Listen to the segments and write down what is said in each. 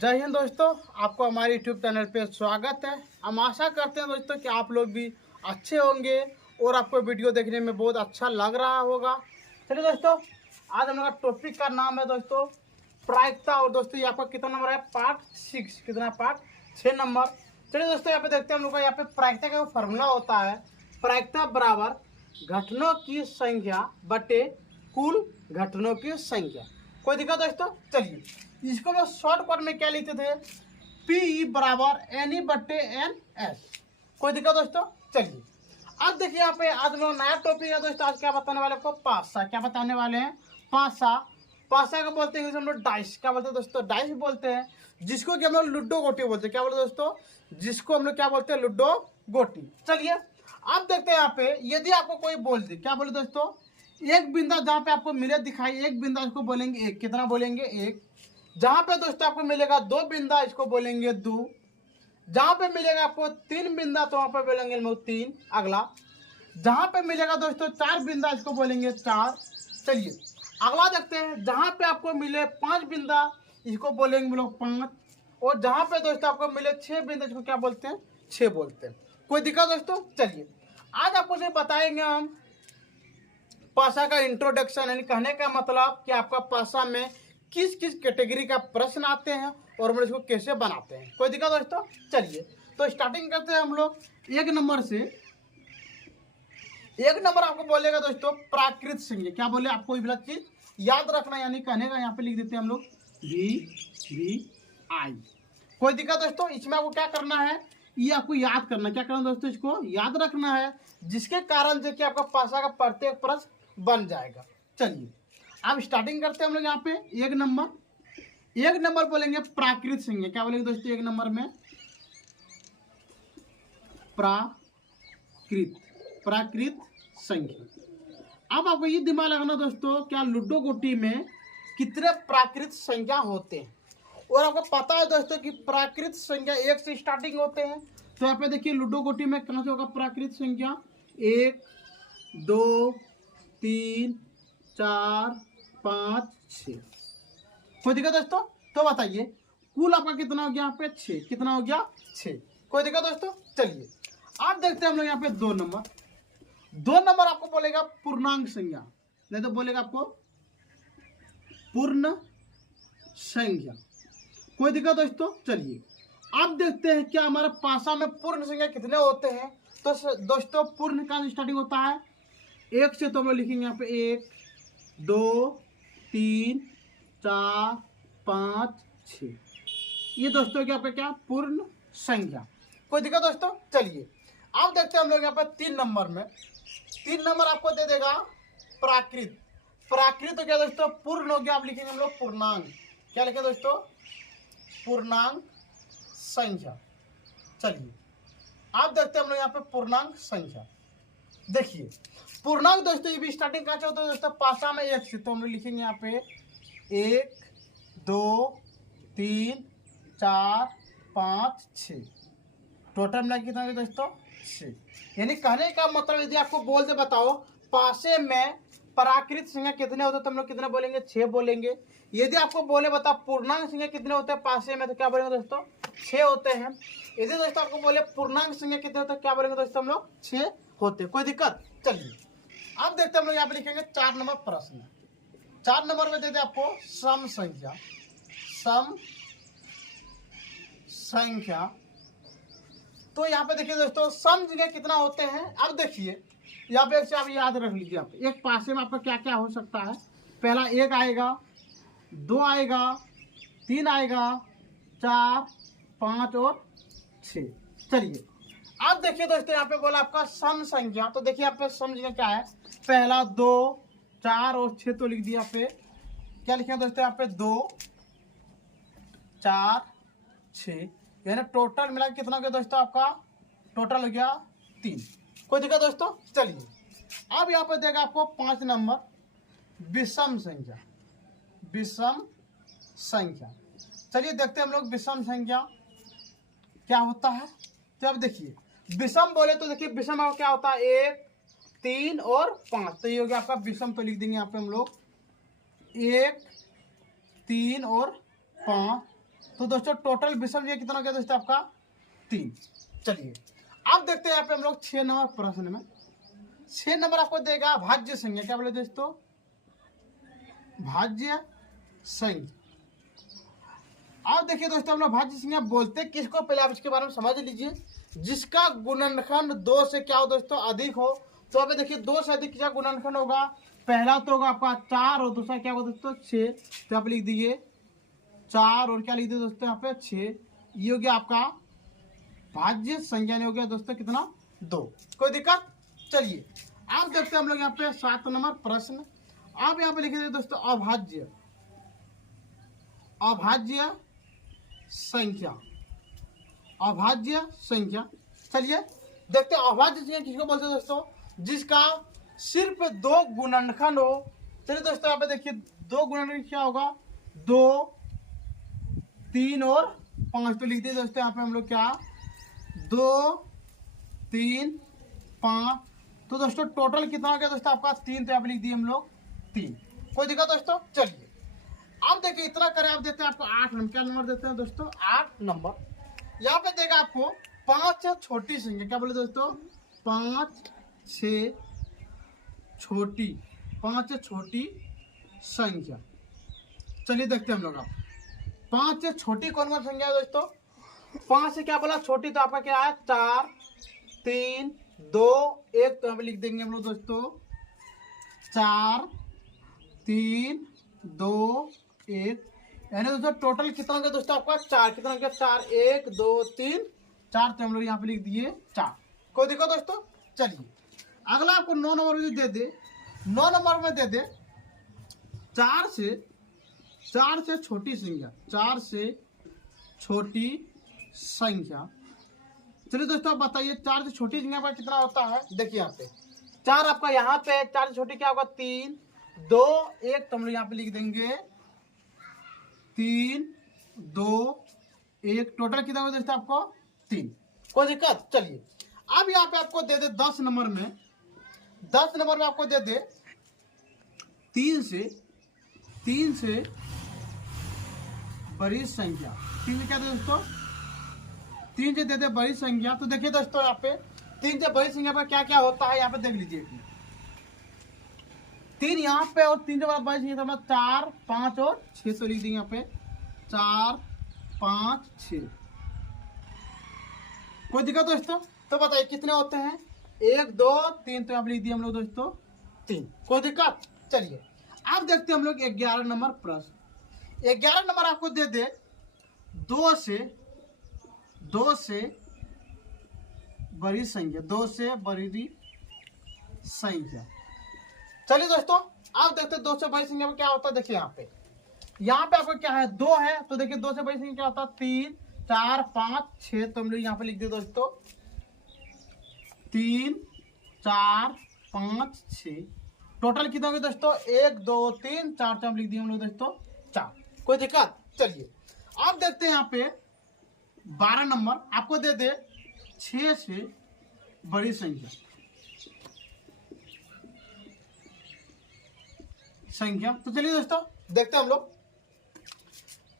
जय हिंद दोस्तों, आपको हमारे यूट्यूब चैनल पे स्वागत है। हम आशा करते हैं दोस्तों कि आप लोग भी अच्छे होंगे और आपको वीडियो देखने में बहुत अच्छा लग रहा होगा। चलिए दोस्तों, आज हम लोग का टॉपिक का नाम है दोस्तों प्रायिकता। और दोस्तों ये आपका कितना नंबर है? पार्ट 6। कितना? Part 6 number. चलिए दोस्तों, यहाँ पे देखते हैं हम लोग का यहाँ पे प्रायिकता का फॉर्मूला होता है। प्रायिकता बराबर घटनों की संख्या बटे कुल घटनों की संख्या। कोई दिक्कत दोस्तों? चलिए इसको लोग शॉर्टकट में क्या लिखते थे? पी बराबर एन ई बट्टे एन एस। कोई दिक्कत दोस्तों? चलिए अब देखिए यहाँ पे आज लोग नया टॉपिक है दोस्तों। आज क्या बताने वाले आपको? पासा। क्या बताने वाले हैं? पासा। पासा का बोलते हैं हम लोग डाइस। क्या बोलते हैं दोस्तों? डाइस बोलते हैं। जिसको कि हम लोग लूडो गोटी बोलते हैं। क्या बोलते हैं दोस्तों? जिसको हम लोग क्या बोलते हैं? लूडो गोटी। चलिए अब देखते हैं यहाँ पे, यदि आपको कोई बोल दे, क्या बोले दोस्तों? एक बिंदा जहाँ पे आपको मिले दिखाई, एक बिंदा इसको बोलेंगे एक। कितना बोलेंगे? एक। जहां पे दोस्तों आपको मिलेगा दो बिंदा, इसको बोलेंगे दो। जहां पे मिलेगा आपको तीन बिंदा, तो वहां पे बोलेंगे हम लोग तीन। अगला जहां पे मिलेगा दोस्तों चार बिंदा, इसको बोलेंगे चार। चलिए अगला देखते हैं, जहां पे आपको मिले पांच बिंदा, इसको बोलेंगे हम लोग पांच। और जहां पे दोस्तों आपको मिले छह बिंदा, इसको क्या बोलते हैं? छह बोलते हैं। कोई दिक्कत दोस्तों? चलिए आज आपको से बताएंगे हम पासा का इंट्रोडक्शन, यानी कहने का मतलब कि आपका पासा में किस किस कैटेगरी का प्रश्न आते हैं और हम इसको कैसे बनाते हैं। कोई दिक्कत दोस्तों? चलिए तो स्टार्टिंग करते हैं हम लोग एक नंबर से। एक नंबर आपको बोलेगा दोस्तों प्राकृत संज्ञा। क्या बोले आपको? ये चीज याद रखना, यानी कहने का यहाँ पे लिख देते हैं हम लोग वी आई। कोई दिक्कत दोस्तों? इसमें आपको क्या करना है? ये आपको याद करना। क्या करना दोस्तों? इसको याद रखना है, जिसके कारण से कि आपका पासा का प्रत्येक प्रश्न बन जाएगा। चलिए अब स्टार्टिंग करते हैं हम लोग यहाँ पे एक नंबर। एक नंबर बोलेंगे प्राकृत संज्ञा। क्या बोलेंगे दोस्तों? एक नंबर में प्राकृत संख्या। अब आपको ये दिमाग लगाना दोस्तों, क्या लूडो गोटी में कितने प्राकृत संख्या होते हैं? और आपको पता है दोस्तों कि प्राकृत संख्या एक से स्टार्टिंग होते हैं। तो यहाँ पे देखिए लूडो गोटी में कहाँ से होगा प्राकृत संख्या? एक, दो, तीन, चार, पाँच, छः। कोई दिक्कत दोस्तों? तो बताइए कुल आपका कितना हो गया यहाँ पे? छः। कितना हो गया? छः। कोई दिक्कत दोस्तों? चलिए आप देखते हैं हम लोग यहाँ पे दो नंबर। दो नंबर आपको बोलेगा पूर्णांक संख्या, नहीं तो बोलेगा आपको पूर्ण संख्या। कोई दिक्कत दोस्तों? चलिए आप देखते हैं क्या हमारे पासा में पूर्ण संख्या कितने होते हैं। तो दोस्तों पूर्ण का स्टार्टिंग होता है एक से। तो हम लोग लिखेंगे यहाँ पे एक, दो, तीन, चार, पाँच, छः। ये दोस्तों क्या पे? क्या पूर्ण संख्या। कोई दिक्कत दोस्तों? चलिए आप देखते हैं हम लोग यहाँ पर तीन नंबर में। तीन नंबर आपको दे देगा प्राकृत। प्राकृत तो क्या दोस्तों? पूर्ण हो गया। आप लिखेंगे हम लोग पूर्णांक। क्या लिखे दोस्तों? पूर्णांक संख्या। चलिए आप देखते हैं हम लोग यहाँ पे पूर्णांक संख्या। देखिए पूर्णांक दोस्तों ये भी स्टार्टिंग कहाँ से होता है दोस्तों? पासा में एक से। तो हम लोग लिखेंगे यहाँ पे एक, दो, तीन, चार, पाँच, छः। टोटल मिला कितना है दोस्तों? छः। यानी कहने का मतलब यदि आपको बोल दे बताओ पासे में प्राकृत संख्या कितने होते हैं, तो हम लोग कितने बोलेंगे? छः बोलेंगे। यदि आपको बोले बताओ पूर्णांक संख्या कितने होते हैं पासे में, तो क्या बोलेंगे दोस्तों? छः होते हैं। यदि दोस्तों आपको बोले पूर्णांक संख्या कितने होते हैं, क्या बोलेंगे दोस्तों? हम लोग छः होते। कोई दिक्कत? चलिए अब देखते हैं हम लोग यहाँ पे लिखेंगे चार नंबर प्रश्न। चार नंबर में देते आपको सम संख्या। सम संख्या। तो यहाँ पे देखिए दोस्तों सम संख्या कितना होते हैं। अब देखिए यहाँ पे आप याद रख लीजिए, आप एक पासे में आपका क्या क्या हो सकता है। पहला एक आएगा, दो आएगा, तीन आएगा, चार, पाँच और छः। चलिए अब देखिए दोस्तों यहाँ पे बोला आपका सम संख्या। तो देखिए यहाँ पे सम संख्या क्या है? पहला दो, चार और छः। तो लिख दिया पे क्या लिखे दोस्तों यहाँ पे? दो, चार, छः। यानी टोटल मिला कितना हो गया दोस्तों? आपका टोटल हो गया तीन। कोई दिक्कत दोस्तों? चलिए अब यहाँ पे देगा आपको पाँच नंबर विषम संख्या। विषम संख्या। चलिए देखते हैं हम लोग विषम संख्या क्या होता है। तो अब देखिए विषम बोले तो देखिए विषम क्या होता है? एक, तीन और पाँच। तो ये हो गया आपका विषम। तो लिख देंगे यहाँ पे हम लोग एक, तीन और पाँच। तो दोस्तों टोटल विषम ये कितना हो गया दोस्तों आपका 3। चलिए अब देखते हैं यहाँ पे हम लोग 6 नंबर प्रश्न में। 6 नंबर आपको देगा भाज्य संख्या। क्या बोले दोस्तों? भाज्य संख्या। आप देखिए दोस्तों हम लोग भाज्य संख्या बोलते किसको, पहले आप इसके बारे में समझ लीजिए। जिसका गुणनखंड 2 से क्या हो दोस्तों अधिक हो। तो अभी देखिए 2 से अधिक क्या गुणनखंड होगा? पहला तो होगा आपका 4 और दूसरा क्या होगा दोस्तों 6। तो आप लिख दीजिए 4 और क्या लिख दीजिए दोस्तों यहाँ पे 6। ये हो गया आपका भाज्य संख्या ने हो गया दोस्तों कितना 2। कोई दिक्कत? चलिए आप देखते हैं हम लोग यहाँ पे 7 नंबर प्रश्न। आप यहाँ पे लिख दीजिए दोस्तों अभाज्य संख्या। अभाज्य संख्या। चलिए देखते हैं अभाज्य संख्या किसको बोलते हैं दोस्तों? जिसका सिर्फ 2 गुणनखंड हो। चलिए दोस्तों यहाँ पे देखिए 2 गुणनखंड क्या होगा? 2, 3 और 5। तो लिख दिए दोस्तों यहाँ पे हम लोग क्या 2, 3, 5। तो दोस्तों टोटल कितना हो गया दोस्तों आपका 3। तो यहाँ पे लिख दिए हम लोग 3। कोई दिक्कत दोस्तों? चलिए अब देखिए इतना करें आप देते हैं आपको 8 नंबर। क्या नंबर देते हैं दोस्तों? 8 नंबर। यहाँ पे देगा आपको 5 छोटी संख्या। क्या बोले दोस्तों? 5 छोटी संख्या। चलिए देखते हैं हम लोग आप 5 से छोटी कौन कौन संख्या है दोस्तों? 5 से क्या बोला छोटी? तो आपका क्या है 4, 3, 2, 1। तो यहाँ पे लिख देंगे हम लोग दोस्तों 4, 3, 2, 1। यानी दोस्तों टोटल कितना हो गया दोस्तों आपका 4। कितना हो गया 4, 1, 2, 3, 4। तो हम लोग यहाँ पे लिख दिए 4। कोई दिक्कत दोस्तों? चलिए अगला आपको 9 नंबर में दे दे। 9 नंबर में दे दे 4 से छोटी संख्या। 4 से छोटी संख्या। चलिए दोस्तों आप बताइए 4 से छोटी संख्या पर कितना होता है? देखिए यहाँ पे 4 आपका यहाँ पे 4 से छोटी क्या होगा 3, 2, 1। तो हम लोग यहाँ पे लिख देंगे 3, 2, 1। टोटल कितना होगा दोस्तों आपको 3। कोई दिक्कत? चलिए अब यहाँ पे आपको दे दे 10 नंबर में। 10 नंबर में आपको दे दे 3 से बड़ी संख्या। 3 से क्या दे दोस्तों? 3 से दे दे बड़ी संख्या। तो देखिए दोस्तों यहाँ पे 3 से बड़ी संख्या पर क्या क्या होता है यहाँ पे देख लीजिए। 3 यहाँ पे और 3 से बड़ी संख्या 4, 5 और 6। तो लिख देंगे यहाँ पे 4, 5, 6। कोई दिक्कत दोस्तों? तो बताइए कितने होते हैं? 1, 2, 3। तो यहाँ पे लिख दिए हम लोग दोस्तों 3। कोई दिक्कत? चलिए अब देखते हैं हम लोग 11 नंबर प्रश्न। 11 नंबर आपको दे दे 2 से बड़ी संख्या। 2 से बड़ी संख्या। चलिए दोस्तों आप देखते हैं 2 से बड़ी संख्या में क्या होता है। देखिए यहाँ पे आपको क्या है 2 है। तो देखिए 2 से बड़ी संख्या क्या होता है 3, 4, 5, 6। तो हम लोग यहाँ पे लिख दिए दोस्तों 3, 4, 5, 6। टोटल कितना हो गया दोस्तों 1, 2, 3, 4। तो हम लिख दिए हम लोग दोस्तों 4। कोई दिक्कत? चलिए आप देखते हैं यहाँ पे 12 नंबर आपको दे दे 6 से बड़ी संख्या। तो चलिए दोस्तों देखते हैं हम लोग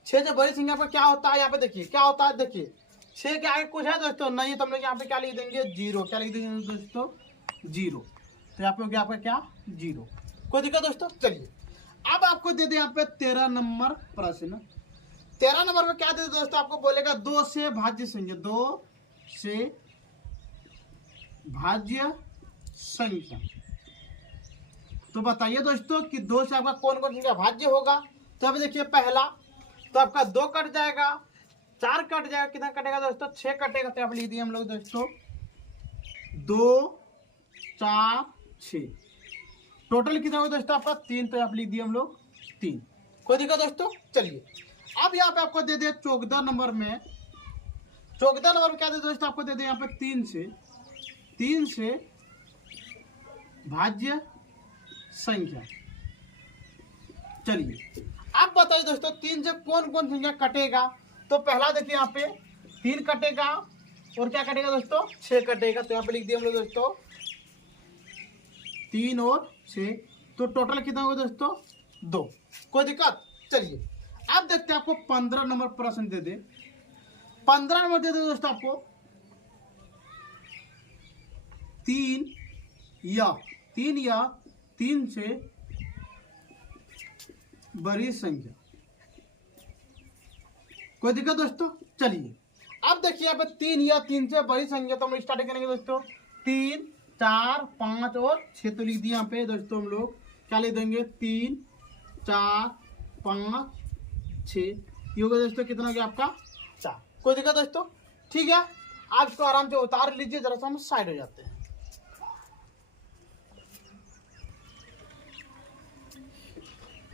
6 से बड़ी संख्या पर क्या होता है। यहाँ पे देखिए क्या होता है। देखिए 6 के आगे कुछ है दोस्तों? नहीं। तो हम लोग यहाँ पे क्या लिख देंगे 0। क्या लिख देंगे दोस्तों 0। तो यहाँ पे हो गया आपका क्या 0। कोई दिक्कत दोस्तों? चलिए अब आपको दे दे यहाँ पे 13 नंबर प्रश्न। 13 नंबर में क्या दे दे दोस्तों? आपको बोलेगा 2 से भाज्य संख्या। 2 से भाज्य संख्या। तो बताइए दोस्तों कि 2 से आपका कौन कौन संख्या भाज्य होगा? तो अभी देखिए पहला तो आपका 2 कट जाएगा, 4 कट जाएगा। कितना कटेगा दोस्तों? 6 कटेगा। तो आप लिख दिए हम लोग दोस्तों 2, 4, 6। टोटल कितना होगा दोस्तों आपका 3। तो आप लिख दिए हम लोग 3। कोई दिक्कत दोस्तों? चलिए अब यहाँ पे आपको दे दे 14 नंबर में। 14 नंबर में क्या दे दोस्तों? आपको दे दे यहाँ पे 3 से भाज्य संख्या। चलिए अब बताइए दोस्तों 3 से कौन कौन संख्या कटेगा? तो पहला देखिए यहाँ पे 3 कटेगा और क्या कटेगा दोस्तों 6 कटेगा। तो यहाँ पे लिख दिए हम लोग दोस्तों 3 और 6। तो टोटल कितना होगा दोस्तों 2। कोई दिक्कत? चलिए अब देखते हैं आपको 15 नंबर प्रश्न दे दे। 15 नंबर दे दे दोस्तों आपको तीन या तीन से बड़ी संख्या। कोई दिक्कत दोस्तों? चलिए अब देखिए यहाँ पे 3 या 3 से बड़ी संख्या, तो हम स्टार्ट करेंगे दोस्तों 3, 4, 5 और 6। तो लिख दिया यहाँ पे दोस्तों हम लोग क्या लिख देंगे 3, 4, 5, 6। ये होगा दोस्तों कितना हो गया आपका 4। कोई दिक्कत दोस्तों? ठीक है, आप इसको आराम से उतार लीजिए, जरा सा हम साइड हो जाते हैं।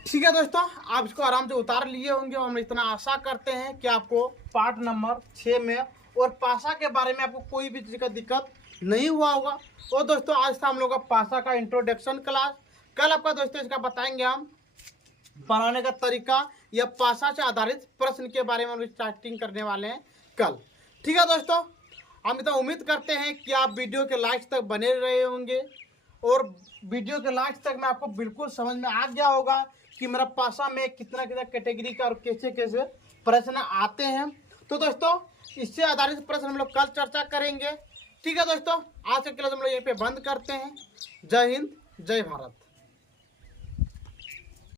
ठीक है दोस्तों, आप इसको आराम से उतार लिए होंगे और हम इतना आशा करते हैं कि आपको पार्ट नंबर 6 में और पासा के बारे में आपको कोई भी चीज़ का दिक्कत नहीं हुआ होगा। और दोस्तों आज था हम लोग का पासा का इंट्रोडक्शन क्लास। कल आपका दोस्तों इसका बताएंगे हम पढ़ाने का तरीका या पासा से आधारित प्रश्न के बारे में हम स्टार्टिंग करने वाले हैं कल। ठीक है दोस्तों, हम इतना उम्मीद करते हैं कि आप वीडियो के लास्ट तक बने रहे होंगे और वीडियो के लास्ट तक में आपको बिल्कुल समझ में आ गया होगा कि मेरा पासा में कितना कितना कैटेगरी का और कैसे कैसे प्रश्न आते हैं। तो दोस्तों इससे आधारित प्रश्न हम लोग कल चर्चा करेंगे। ठीक है दोस्तों, आज के क्लास हम लोग यहीं पे बंद करते हैं। जय हिंद, जय भारत।